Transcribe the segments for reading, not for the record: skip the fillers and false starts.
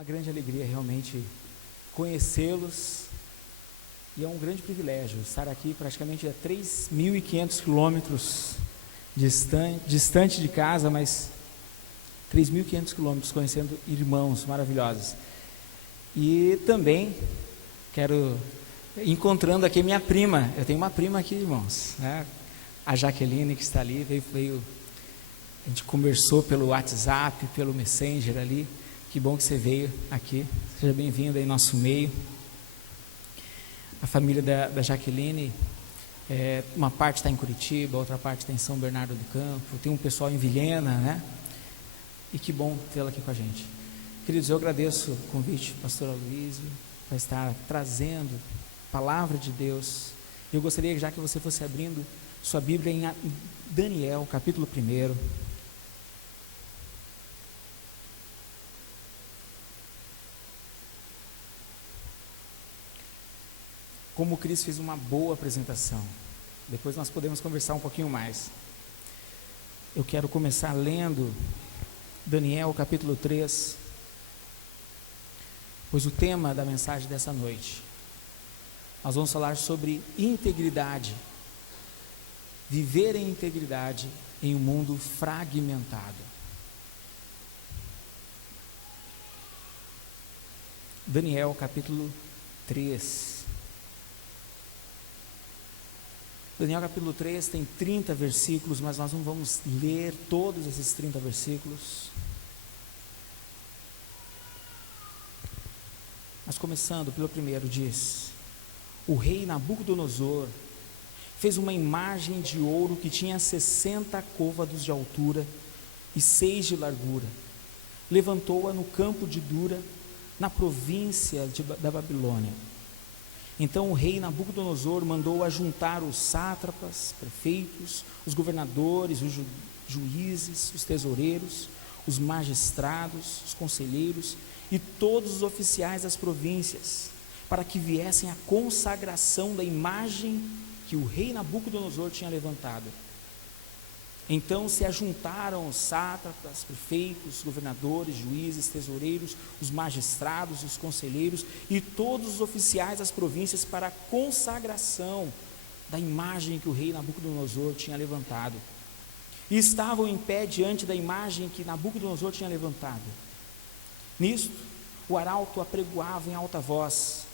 Uma grande alegria realmente conhecê-los e é um grande privilégio estar aqui praticamente a 3.500 quilômetros distante de casa, mas 3.500 quilômetros conhecendo irmãos maravilhosos. E também encontrando aqui minha prima. Eu tenho uma prima aqui, irmãos, né? A Jaqueline, que está ali, veio, a gente conversou pelo WhatsApp, pelo Messenger ali. Que bom que você veio aqui, seja bem-vindo em nosso meio. A família da Jaqueline, uma parte está em Curitiba, outra parte está em São Bernardo do Campo, tem um pessoal em Vilhena, né? E que bom tê-la aqui com a gente. Queridos, eu agradeço o convite, pastor Aloysio, para estar trazendo a palavra de Deus. Eu gostaria já que você fosse abrindo sua Bíblia em Daniel, capítulo 1. Como o Cris fez uma boa apresentação, depois nós podemos conversar um pouquinho mais. Eu quero começar lendo Daniel capítulo 3, pois o tema da mensagem dessa noite, nós vamos falar sobre integridade, viver em integridade em um mundo fragmentado. Daniel capítulo 3. Daniel capítulo 3 tem 30 versículos, mas nós não vamos ler todos esses 30 versículos. Mas começando pelo primeiro, diz: o rei Nabucodonosor fez uma imagem de ouro que tinha 60 côvados de altura e 6 de largura. Levantou-a no campo de Dura, na província da Babilônia. Então o rei Nabucodonosor mandou ajuntar os sátrapas, prefeitos, os governadores, os juízes, os tesoureiros, os magistrados, os conselheiros e todos os oficiais das províncias, para que viessem à consagração da imagem que o rei Nabucodonosor tinha levantado. Então se ajuntaram os sátrapas, prefeitos, governadores, juízes, tesoureiros, os magistrados, os conselheiros e todos os oficiais das províncias para a consagração da imagem que o rei Nabucodonosor tinha levantado. E estavam em pé diante da imagem que Nabucodonosor tinha levantado. Nisto, o arauto apregoava em alta voz: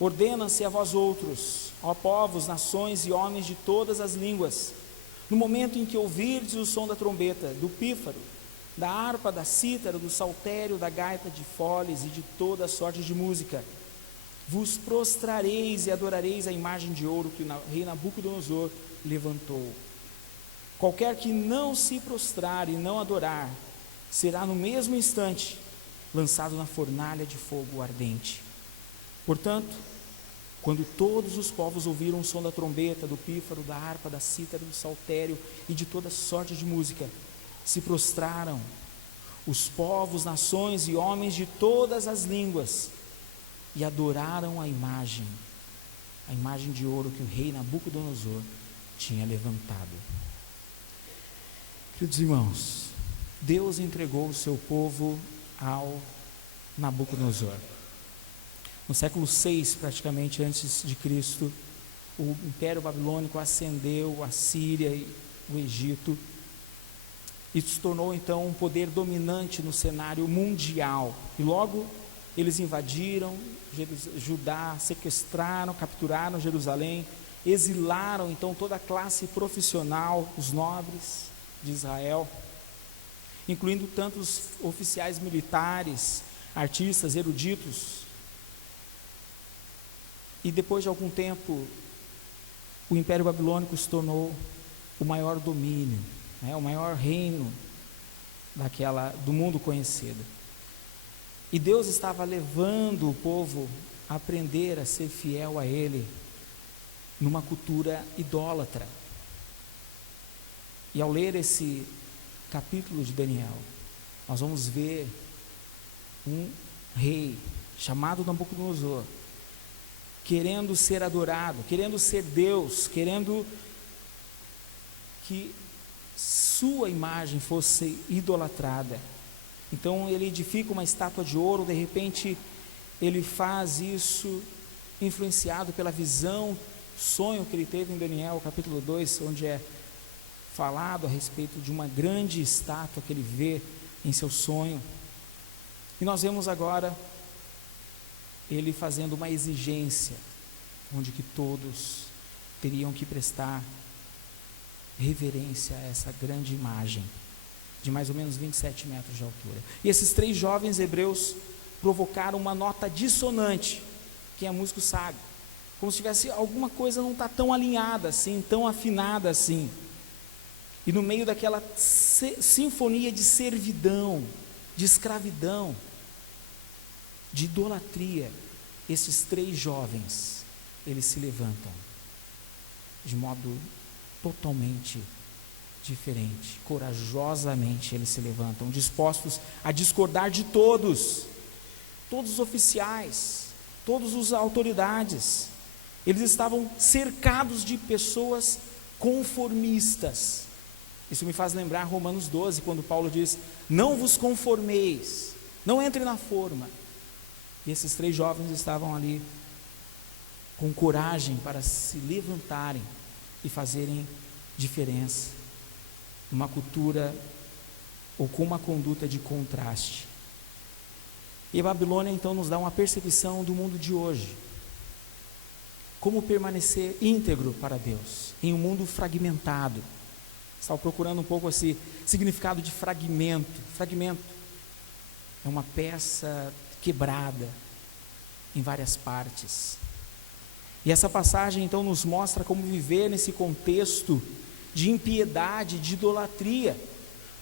ordena-se a vós outros, ó povos, nações e homens de todas as línguas, no momento em que ouvirdes o som da trombeta, do pífaro, da harpa, da cítara, do saltério, da gaita de foles e de toda sorte de música, vos prostrareis e adorareis a imagem de ouro que o rei Nabucodonosor levantou. Qualquer que não se prostrar e não adorar, será no mesmo instante lançado na fornalha de fogo ardente. Portanto, quando todos os povos ouviram o som da trombeta, do pífaro, da harpa, da cítara, do saltério e de toda sorte de música, se prostraram os povos, nações e homens de todas as línguas e adoraram a imagem de ouro que o rei Nabucodonosor tinha levantado. Queridos irmãos, Deus entregou o seu povo ao Nabucodonosor. No século 6, praticamente antes de Cristo, o Império Babilônico ascendeu a Síria e o Egito e se tornou então um poder dominante no cenário mundial. E logo eles invadiram Judá, sequestraram, capturaram Jerusalém, exilaram então toda a classe profissional, os nobres de Israel, incluindo tantos oficiais militares, artistas, eruditos. E depois de algum tempo, o Império Babilônico se tornou o maior domínio, o maior reino do mundo conhecido. E Deus estava levando o povo a aprender a ser fiel a Ele, numa cultura idólatra. E ao ler esse capítulo de Daniel, nós vamos ver um rei chamado Nabucodonosor, querendo ser adorado, querendo ser Deus, querendo que sua imagem fosse idolatrada. Então ele edifica uma estátua de ouro, de repente ele faz isso influenciado pela visão, sonho que ele teve em Daniel capítulo 2, onde é falado a respeito de uma grande estátua que ele vê em seu sonho. E nós vemos agora ele fazendo uma exigência, onde que todos teriam que prestar reverência a essa grande imagem, de mais ou menos 27 metros de altura. E esses 3 jovens hebreus provocaram uma nota dissonante. Quem é músico sabe, como se tivesse alguma coisa não está tão alinhada assim, tão afinada assim. E no meio daquela sinfonia de servidão, de escravidão, de idolatria, esses 3 jovens, eles se levantam de modo totalmente diferente, corajosamente eles se levantam, dispostos a discordar de todos os oficiais, todas as autoridades. Eles estavam cercados de pessoas conformistas. Isso me faz lembrar Romanos 12, quando Paulo diz: não vos conformeis, não entre na forma. E esses 3 jovens estavam ali com coragem para se levantarem e fazerem diferença, numa cultura ou com uma conduta de contraste. E a Babilônia então nos dá uma percepção do mundo de hoje. Como permanecer íntegro para Deus em um mundo fragmentado. Estava procurando um pouco esse significado de fragmento. Fragmento é uma peça quebrada em várias partes. E essa passagem então nos mostra como viver nesse contexto de impiedade, de idolatria,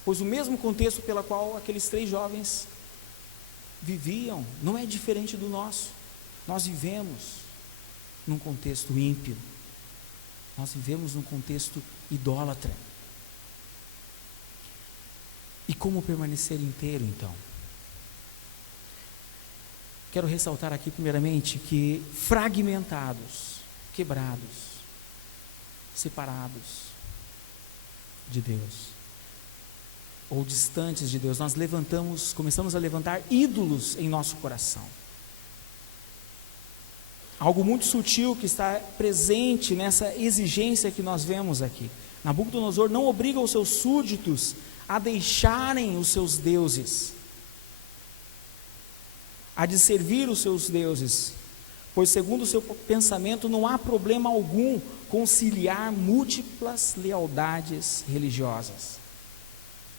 pois o mesmo contexto pelo qual aqueles 3 jovens viviam não é diferente do nosso. Nós vivemos num contexto ímpio, nós vivemos num contexto idólatra. E como permanecer inteiro então? Quero ressaltar aqui primeiramente que fragmentados, quebrados, separados de Deus, ou distantes de Deus, nós começamos a levantar ídolos em nosso coração. Algo muito sutil que está presente nessa exigência que nós vemos aqui. Nabucodonosor não obriga os seus súditos a deixarem os seus deuses, a de servir os seus deuses, pois segundo o seu pensamento não há problema algum conciliar múltiplas lealdades religiosas.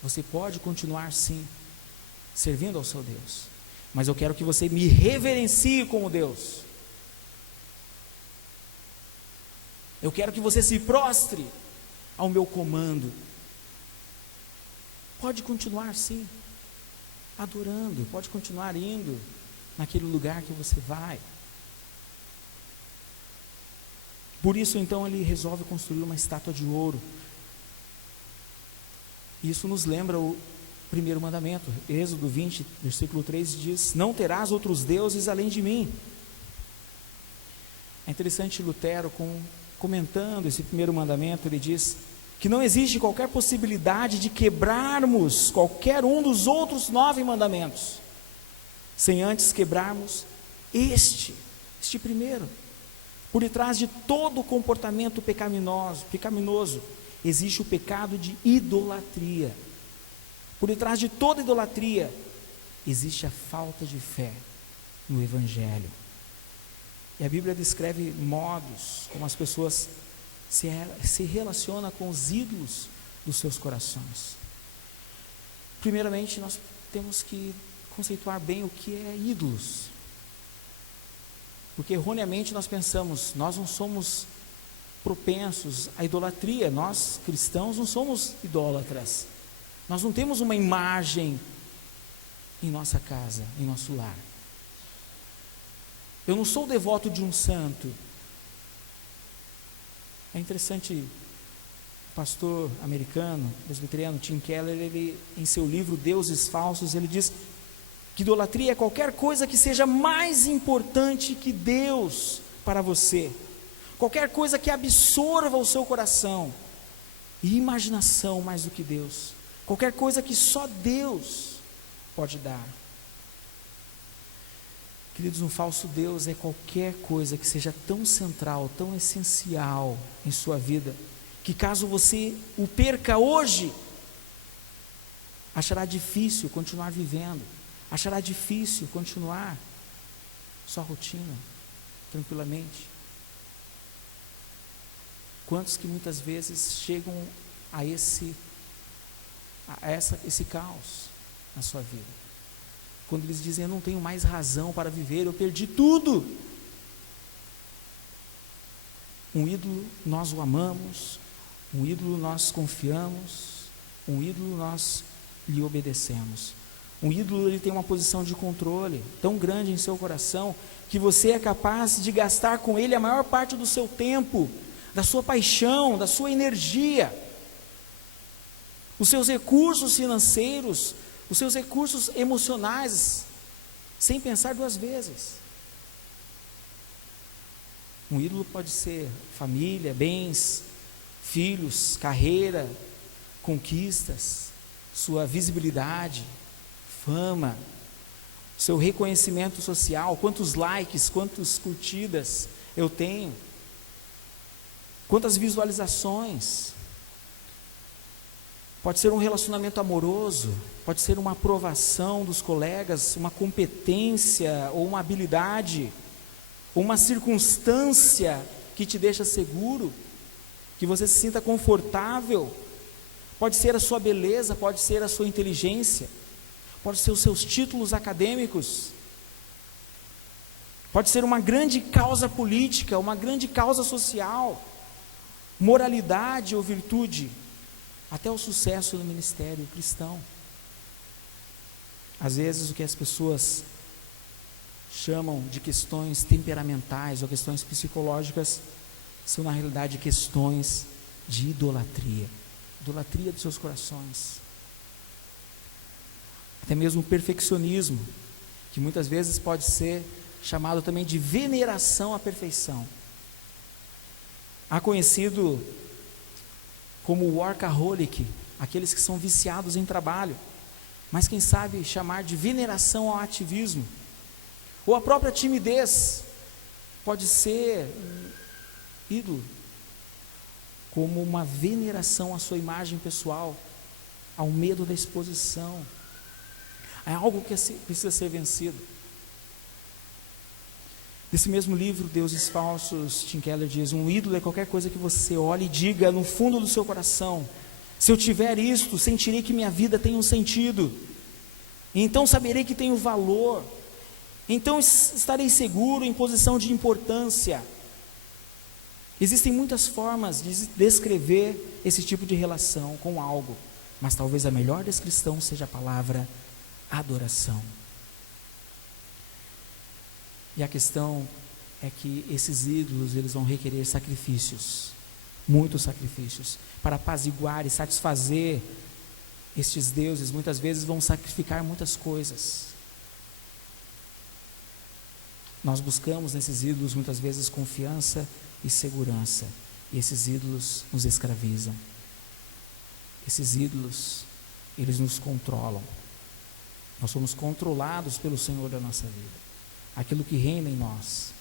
Você pode continuar sim, servindo ao seu Deus, mas eu quero que você me reverencie como Deus. Eu quero que você se prostre ao meu comando. Pode continuar sim, adorando, pode continuar indo naquele lugar que você vai. Por isso então ele resolve construir uma estátua de ouro. Isso nos lembra o primeiro mandamento. Êxodo 20, versículo 3 diz: não terás outros deuses além de mim. É interessante Lutero, comentando esse primeiro mandamento, ele diz que não existe qualquer possibilidade de quebrarmos qualquer um dos outros 9 mandamentos sem antes quebrarmos este primeiro. Por detrás de todo comportamento pecaminoso, existe o pecado de idolatria. Por detrás de toda idolatria, existe a falta de fé no Evangelho. E a Bíblia descreve modos como as pessoas se relacionam com os ídolos dos seus corações. Primeiramente, nós temos que conceituar bem o que é ídolos, porque erroneamente nós pensamos, nós não somos propensos à idolatria, nós cristãos não somos idólatras, nós não temos uma imagem em nossa casa, em nosso lar. Eu não sou devoto de um santo. É interessante, o pastor americano, presbiteriano Tim Keller, ele, em seu livro Deuses Falsos, ele diz que idolatria é qualquer coisa que seja mais importante que Deus para você, qualquer coisa que absorva o seu coração e imaginação mais do que Deus, qualquer coisa que só Deus pode dar. Queridos, um falso Deus é qualquer coisa que seja tão central, tão essencial em sua vida, que caso você o perca hoje, achará difícil continuar vivendo, achará difícil continuar sua rotina, tranquilamente. Quantos que muitas vezes chegam a esse caos na sua vida? Quando eles dizem, eu não tenho mais razão para viver, eu perdi tudo. Um ídolo nós o amamos, um ídolo nós confiamos, um ídolo nós lhe obedecemos. Um ídolo, ele tem uma posição de controle tão grande em seu coração, que você é capaz de gastar com ele a maior parte do seu tempo, da sua paixão, da sua energia, os seus recursos financeiros, os seus recursos emocionais, sem pensar duas vezes. Um ídolo pode ser família, bens, filhos, carreira, conquistas, sua visibilidade, fama, seu reconhecimento social, quantos likes, quantas curtidas eu tenho, quantas visualizações. Pode ser um relacionamento amoroso, pode ser uma aprovação dos colegas, uma competência ou uma habilidade, ou uma circunstância que te deixa seguro, que você se sinta confortável. Pode ser a sua beleza, pode ser a sua inteligência, pode ser os seus títulos acadêmicos, pode ser uma grande causa política, uma grande causa social, moralidade ou virtude, até o sucesso no ministério cristão. Às vezes o que as pessoas chamam de questões temperamentais ou questões psicológicas são na realidade questões de idolatria dos seus corações. Até mesmo o perfeccionismo, que muitas vezes pode ser chamado também de veneração à perfeição. Há conhecido como workaholic, aqueles que são viciados em trabalho, mas quem sabe chamar de veneração ao ativismo, ou a própria timidez, pode ser um ídolo, como uma veneração à sua imagem pessoal, ao medo da exposição, é algo que precisa ser vencido. Nesse mesmo livro, Deuses Falsos, Tim Keller diz, um ídolo é qualquer coisa que você olhe e diga no fundo do seu coração, se eu tiver isto, sentirei que minha vida tem um sentido, então saberei que tenho valor, então estarei seguro em posição de importância. Existem muitas formas de descrever esse tipo de relação com algo, mas talvez a melhor descrição seja a palavra adoração. E a questão é que esses ídolos, eles vão requerer sacrifícios, muitos sacrifícios, para apaziguar e satisfazer estes deuses. Muitas vezes vão sacrificar muitas coisas. Nós buscamos nesses ídolos muitas vezes confiança e segurança, e esses ídolos nos escravizam. Esses ídolos, eles nos controlam. Nós somos controlados pelo Senhor da nossa vida, aquilo que reina em nós.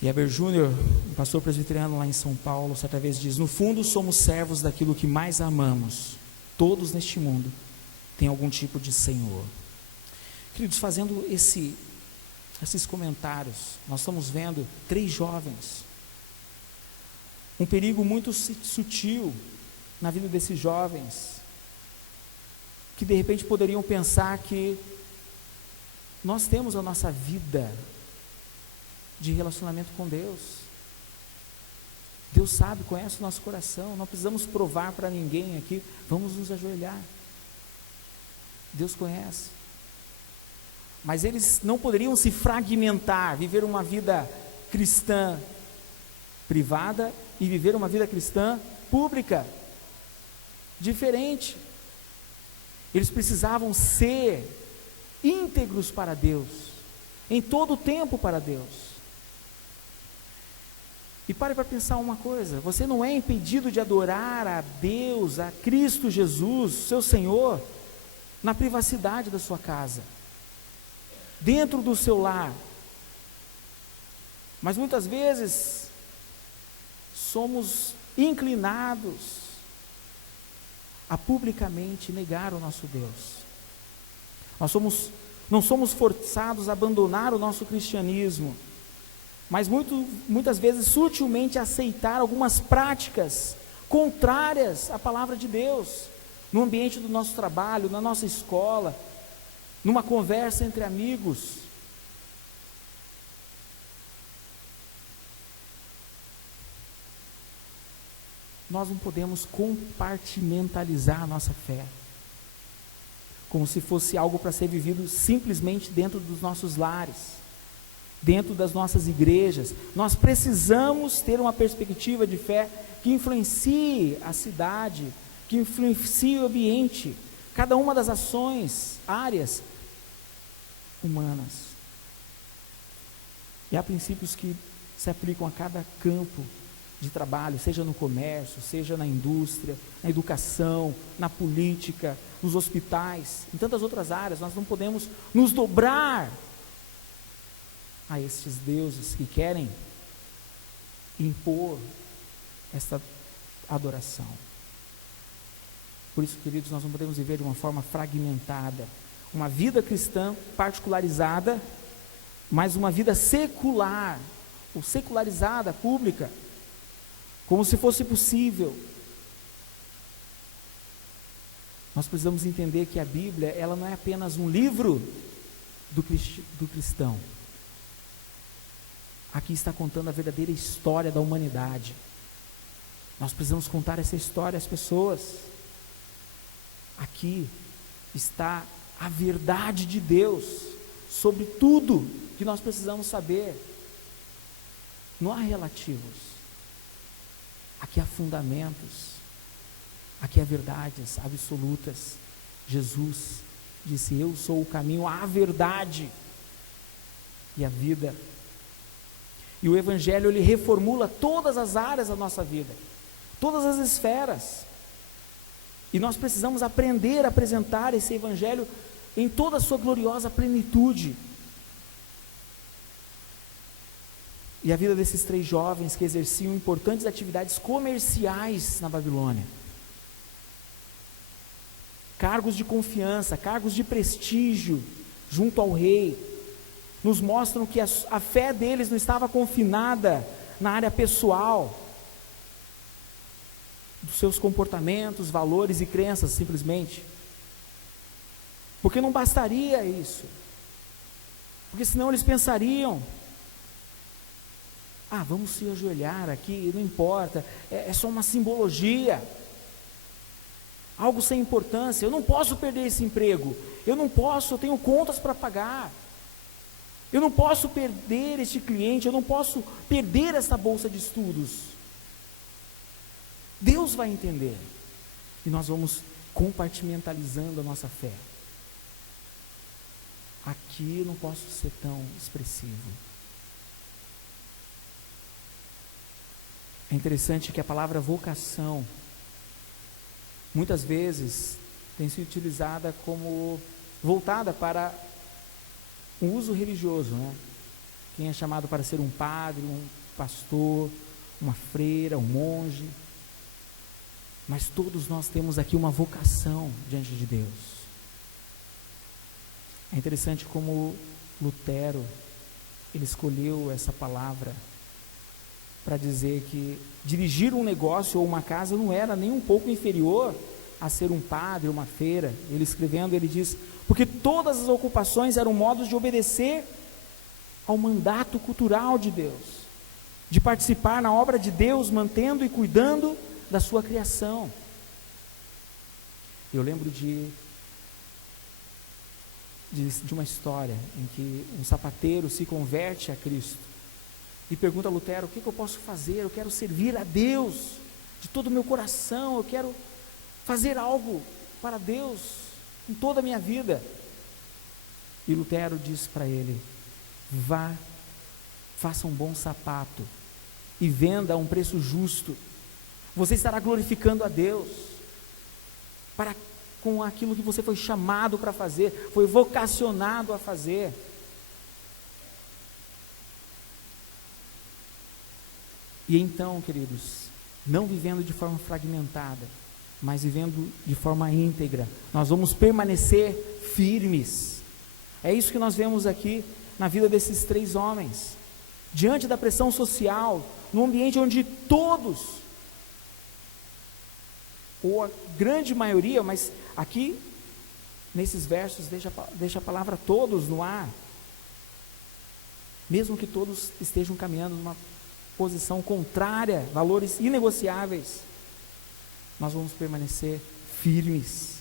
E Heber Júnior, um pastor presbiteriano lá em São Paulo, certa vez diz, no fundo somos servos daquilo que mais amamos. Todos neste mundo têm algum tipo de senhor. Queridos, fazendo esses comentários, nós estamos vendo 3 jovens, um perigo muito sutil na vida desses jovens, que de repente poderiam pensar que nós temos a nossa vida de relacionamento com Deus. Deus sabe, conhece o nosso coração, não precisamos provar para ninguém aqui, vamos nos ajoelhar. Deus conhece. Mas eles não poderiam se fragmentar, viver uma vida cristã privada e viver uma vida cristã pública, diferente. Eles precisavam ser íntegros para Deus, em todo o tempo para Deus. E pare para pensar uma coisa, você não é impedido de adorar a Deus, a Cristo Jesus, seu Senhor, na privacidade da sua casa, dentro do seu lar. Mas muitas vezes somos inclinados a publicamente negar o nosso Deus. Não somos forçados a abandonar o nosso cristianismo, mas muitas vezes sutilmente aceitar algumas práticas contrárias à palavra de Deus, no ambiente do nosso trabalho, na nossa escola, numa conversa entre amigos. Nós não podemos compartimentalizar a nossa fé, como se fosse algo para ser vivido simplesmente dentro dos nossos lares, dentro das nossas igrejas. Nós precisamos ter uma perspectiva de fé que influencie a cidade, que influencie o ambiente, cada uma das ações, áreas humanas. E há princípios que se aplicam a cada campo de trabalho, seja no comércio, seja na indústria, na educação, na política, nos hospitais, em tantas outras áreas. Nós não podemos nos dobrar a estes deuses que querem impor esta adoração. Por isso, queridos, nós não podemos viver de uma forma fragmentada, uma vida cristã particularizada, mas uma vida secular, ou secularizada, pública, como se fosse possível. Nós precisamos entender que a Bíblia, ela não é apenas um livro do cristão. Aqui está contando a verdadeira história da humanidade. Nós precisamos contar essa história às pessoas. Aqui está a verdade de Deus sobre tudo que nós precisamos saber. Não há relativos. Aqui há fundamentos, aqui há verdades absolutas. Jesus disse: eu sou o caminho, a verdade e a vida. E o Evangelho, ele reformula todas as áreas da nossa vida, todas as esferas. E nós precisamos aprender a apresentar esse Evangelho em toda a sua gloriosa plenitude. E a vida desses 3 jovens que exerciam importantes atividades comerciais na Babilônia, cargos de confiança, cargos de prestígio junto ao rei, nos mostram que a fé deles não estava confinada na área pessoal, dos seus comportamentos, valores e crenças simplesmente, porque não bastaria isso, porque senão eles pensariam: vamos se ajoelhar aqui, não importa, é só uma simbologia, algo sem importância. Eu não posso perder esse emprego, eu tenho contas para pagar, eu não posso perder este cliente, eu não posso perder essa bolsa de estudos. Deus vai entender, e nós vamos compartimentalizando a nossa fé. Aqui eu não posso ser tão expressivo. É interessante que a palavra vocação, muitas vezes, tem sido utilizada como voltada para um uso religioso, né? Quem é chamado para ser um padre, um pastor, uma freira, um monge. Mas todos nós temos aqui uma vocação diante de Deus. É interessante como Lutero, ele escolheu essa palavra para dizer que dirigir um negócio ou uma casa não era nem um pouco inferior a ser um padre, uma freira. Ele escrevendo, ele diz: porque todas as ocupações eram modos de obedecer ao mandato cultural de Deus, de participar na obra de Deus, mantendo e cuidando da sua criação. Eu lembro de uma história em que um sapateiro se converte a Cristo e pergunta a Lutero: o que eu posso fazer? Eu quero servir a Deus de todo o meu coração, eu quero fazer algo para Deus em toda a minha vida. E Lutero diz para ele: vá, faça um bom sapato e venda a um preço justo. Você estará glorificando a Deus. Para com aquilo que você foi chamado para fazer, foi vocacionado a fazer. E então, queridos, não vivendo de forma fragmentada, mas vivendo de forma íntegra, nós vamos permanecer firmes. É isso que nós vemos aqui na vida desses 3 homens, diante da pressão social, num ambiente onde todos, ou a grande maioria, mas aqui, nesses versos, deixa a palavra todos no ar, mesmo que todos estejam caminhando numa posição contrária, valores inegociáveis, nós vamos permanecer firmes.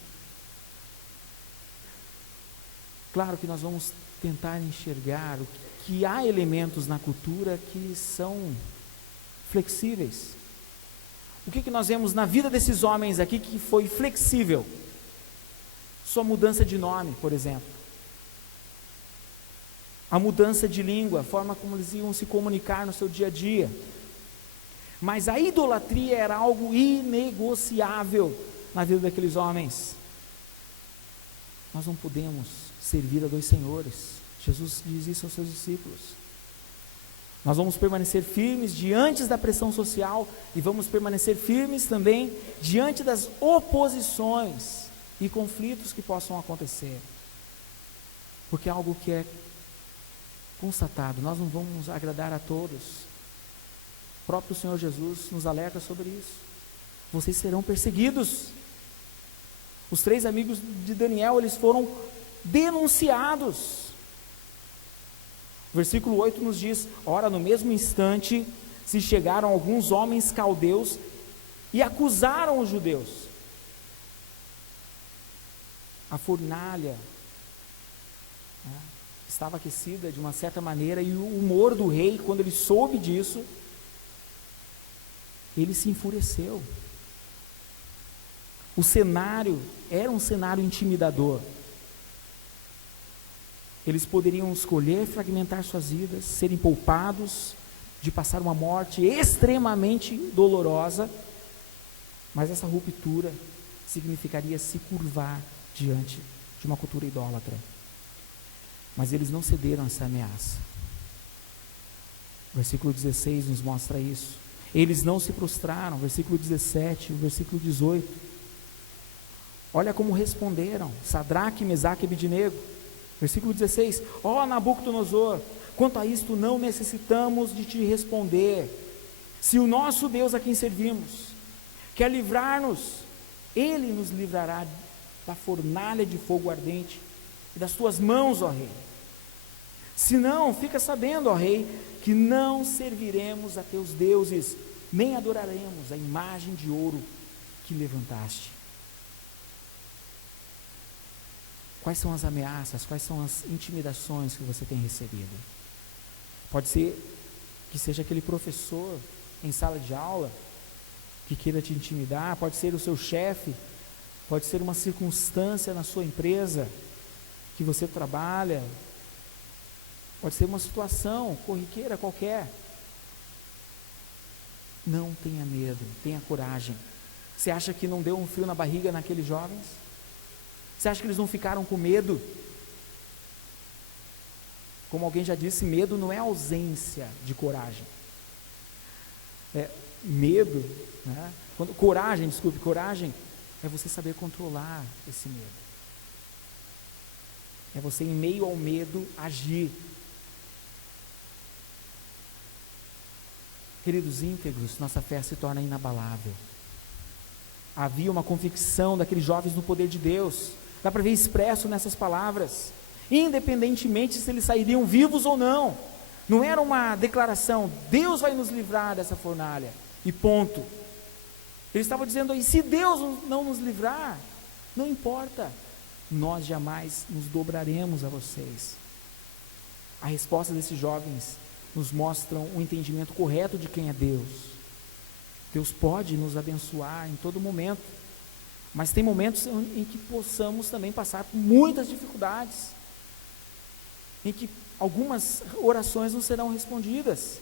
Claro que nós vamos tentar enxergar que há elementos na cultura que são flexíveis. O que nós vemos na vida desses homens aqui que foi flexível? Sua mudança de nome, por exemplo. A mudança de língua, a forma como eles iam se comunicar no seu dia a dia. Mas a idolatria era algo inegociável na vida daqueles homens. Nós não podemos servir a 2 senhores. Jesus diz isso aos seus discípulos. Nós vamos permanecer firmes diante da pressão social e vamos permanecer firmes também diante das oposições e conflitos que possam acontecer. Porque é algo que é constatado, nós não vamos agradar a todos. O próprio Senhor Jesus nos alerta sobre isso. Vocês serão perseguidos. Os 3 amigos de Daniel, eles foram denunciados. O versículo 8 nos diz: ora, no mesmo instante se chegaram alguns homens caldeus e acusaram os judeus. A fornalha estava aquecida de uma certa maneira, e o humor do rei, quando ele soube disso, ele se enfureceu. O cenário era um cenário intimidador. Eles poderiam escolher fragmentar suas vidas, serem poupados de passar uma morte extremamente dolorosa, mas essa ruptura significaria se curvar diante de uma cultura idólatra. Mas eles não cederam a essa ameaça. O versículo 16 nos mostra isso. Eles não se prostraram, versículo 17, o versículo 18. Olha como responderam, Sadraque, Mesaque e Abednego. Versículo 16, ó Nabucodonosor, quanto a isto não necessitamos de te responder. Se o nosso Deus a quem servimos quer livrar-nos, Ele nos livrará da fornalha de fogo ardente e das tuas mãos, ó rei. Se não, fica sabendo, ó rei, que não serviremos a teus deuses, nem adoraremos a imagem de ouro que levantaste. Quais são as ameaças, quais são as intimidações que você tem recebido? Pode ser que seja aquele professor em sala de aula que queira te intimidar, pode ser o seu chefe, pode ser uma circunstância na sua empresa que você trabalha, pode ser uma situação corriqueira qualquer. Não tenha medo, tenha coragem. Você acha que não deu um frio na barriga naqueles jovens? Você acha que eles não ficaram com medo? Como alguém já disse, medo não é ausência de coragem. Medo, né? Coragem é você saber controlar esse medo. É você, em meio ao medo, agir. Queridos íntegros, nossa fé se torna inabalável. Havia uma convicção daqueles jovens no poder de Deus. Dá para ver expresso nessas palavras. Independentemente se eles sairiam vivos ou não. Não era uma declaração, Deus vai nos livrar dessa fornalha, e ponto. Ele estava dizendo aí, se Deus não nos livrar, não importa, nós jamais nos dobraremos a vocês. A resposta desses jovens nos mostram um entendimento correto de quem é Deus. Deus pode nos abençoar em todo momento, mas tem momentos em que possamos também passar por muitas dificuldades, em que algumas orações não serão respondidas.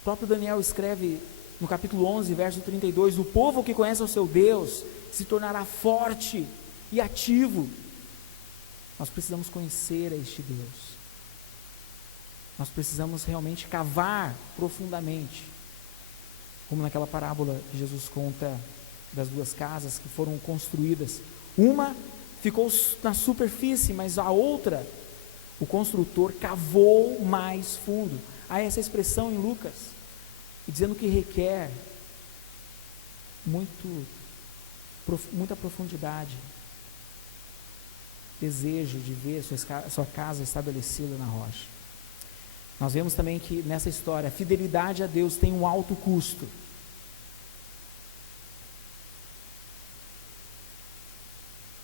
O próprio Daniel escreve no capítulo 11, verso 32, o povo que conhece o seu Deus se tornará forte e ativo. Nós precisamos conhecer a este Deus. Nós precisamos realmente cavar profundamente, como naquela parábola que Jesus conta das duas casas que foram construídas. Uma ficou na superfície, mas a outra, o construtor cavou mais fundo. Há essa expressão em Lucas, dizendo que requer muita profundidade, desejo de ver sua casa estabelecida na rocha. Nós vemos também que nessa história, a fidelidade a Deus tem um alto custo.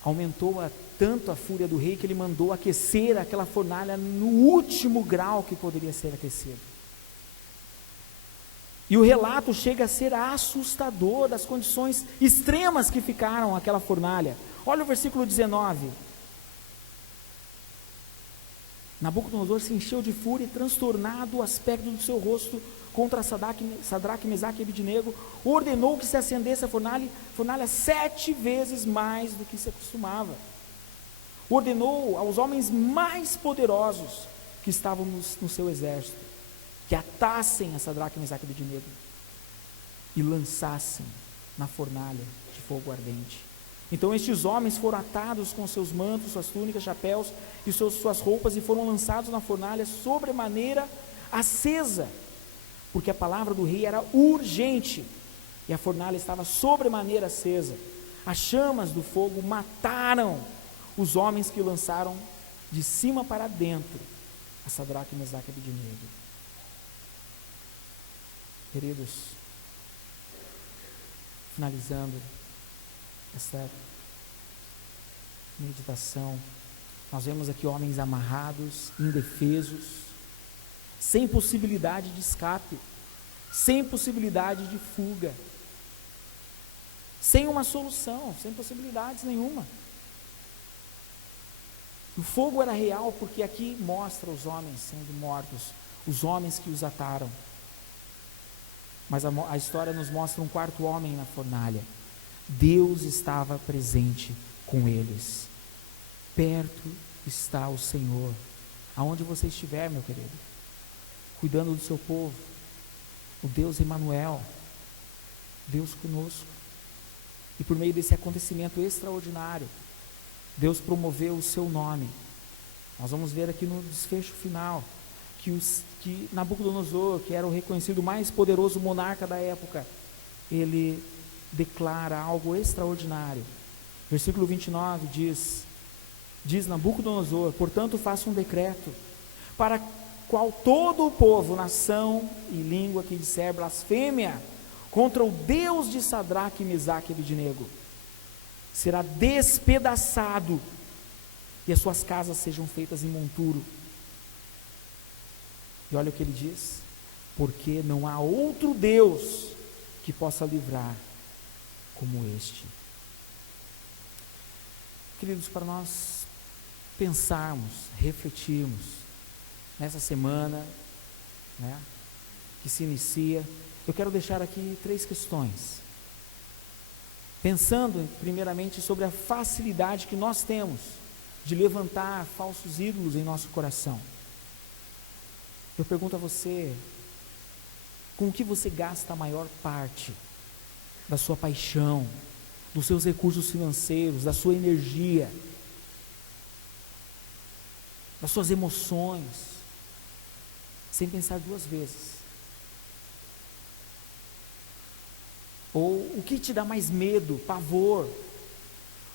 Aumentou tanto a fúria do rei que ele mandou aquecer aquela fornalha no último grau que poderia ser aquecido. E o relato chega a ser assustador das condições extremas que ficaram aquela fornalha. Olha o versículo 19. Nabucodonosor se encheu de fúria e, transtornado o aspecto do seu rosto contra Sadraque, Mesaque e Abidnego, ordenou que se acendesse a fornalha 7 vezes mais do que se acostumava. Ordenou aos homens mais poderosos que estavam no seu exército, que atassem a Sadraque, Mesaque e Abidnego e lançassem na fornalha de fogo ardente. Então estes homens foram atados com seus mantos, suas túnicas, chapéus e suas roupas e foram lançados na fornalha sobremaneira acesa, porque a palavra do rei era urgente e a fornalha estava sobremaneira acesa. As chamas do fogo mataram os homens que lançaram de cima para dentro a Sadraque, Mesaque e Abidnego. Queridos, finalizando essa meditação, nós vemos aqui homens amarrados, indefesos, sem possibilidade de escape, sem possibilidade de fuga, sem uma solução, sem possibilidades nenhuma. O fogo era real porque aqui mostra os homens sendo mortos, os homens que os ataram. Mas a história nos mostra um quarto homem na fornalha. Deus estava presente com eles. Perto está o Senhor, aonde você estiver, meu querido, cuidando do seu povo, o Deus Emanuel, Deus conosco. E por meio desse acontecimento extraordinário, Deus promoveu o seu nome. Nós vamos ver aqui no desfecho final, que Nabucodonosor, que era o reconhecido mais poderoso monarca da época, ele declara algo extraordinário. Versículo 29 diz Nabucodonosor: portanto faço um decreto, para qual todo o povo, nação e língua que disser blasfêmia contra o Deus de Sadraque, Mesaque e Abidnego, será despedaçado, e as suas casas sejam feitas em monturo. E olha o que ele diz: porque não há outro Deus que possa livrar como este. Queridos, para nós pensarmos, refletirmos nessa semana, que se inicia, eu quero deixar aqui 3 questões. Pensando primeiramente sobre a facilidade que nós temos de levantar falsos ídolos em nosso coração. Eu pergunto a você: com o que você gasta a maior parte da sua paixão, dos seus recursos financeiros, da sua energia, das suas emoções, sem pensar 2 vezes? Ou o que te dá mais medo, pavor?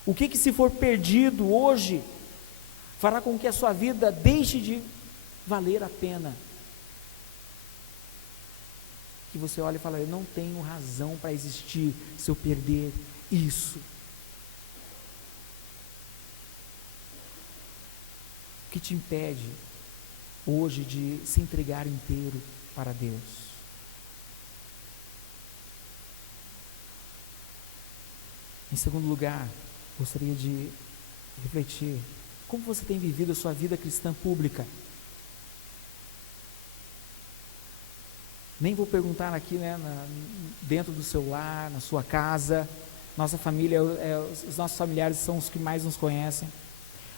O que se for perdido hoje, fará com que a sua vida deixe de valer a pena? Que você olha e fala: eu não tenho razão para existir se eu perder isso. O que te impede hoje de se entregar inteiro para Deus? Em segundo lugar, gostaria de refletir: como você tem vivido a sua vida cristã pública? Nem vou perguntar aqui, né, dentro do seu lar, na sua casa. Nossa família, os nossos familiares são os que mais nos conhecem.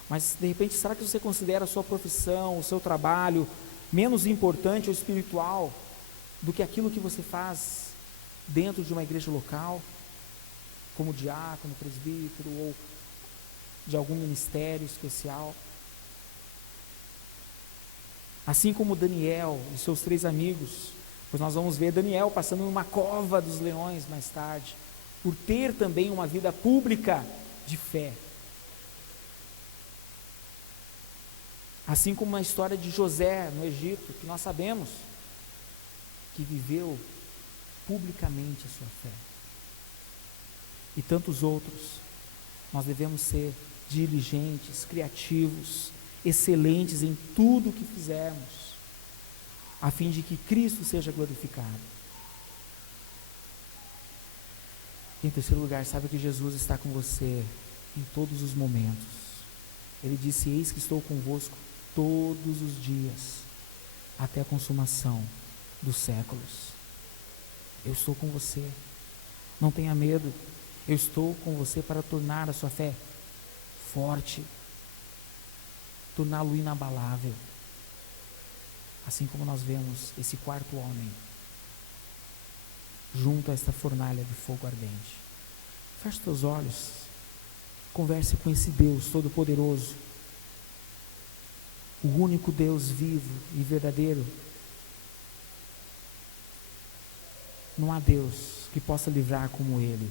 Mas, de repente, será que você considera a sua profissão, o seu trabalho, menos importante ou espiritual do que aquilo que você faz dentro de uma igreja local, como diácono, presbítero, ou de algum ministério especial? Assim como Daniel e seus 3 amigos, pois nós vamos ver Daniel passando numa cova dos leões mais tarde, por ter também uma vida pública de fé. Assim como a história de José no Egito, que nós sabemos que viveu publicamente a sua fé. E tantos outros. Nós devemos ser diligentes, criativos, excelentes em tudo o que fizermos, a fim de que Cristo seja glorificado. Em terceiro lugar, sabe que Jesus está com você em todos os momentos. Ele disse: eis que estou convosco todos os dias, até a consumação dos séculos. Eu estou com você, não tenha medo, eu estou com você para tornar a sua fé forte, torná-lo inabalável, assim como nós vemos esse 4º homem, junto a esta fornalha de fogo ardente. Feche teus olhos, converse com esse Deus Todo-Poderoso, o único Deus vivo e verdadeiro. Não há Deus que possa livrar como Ele.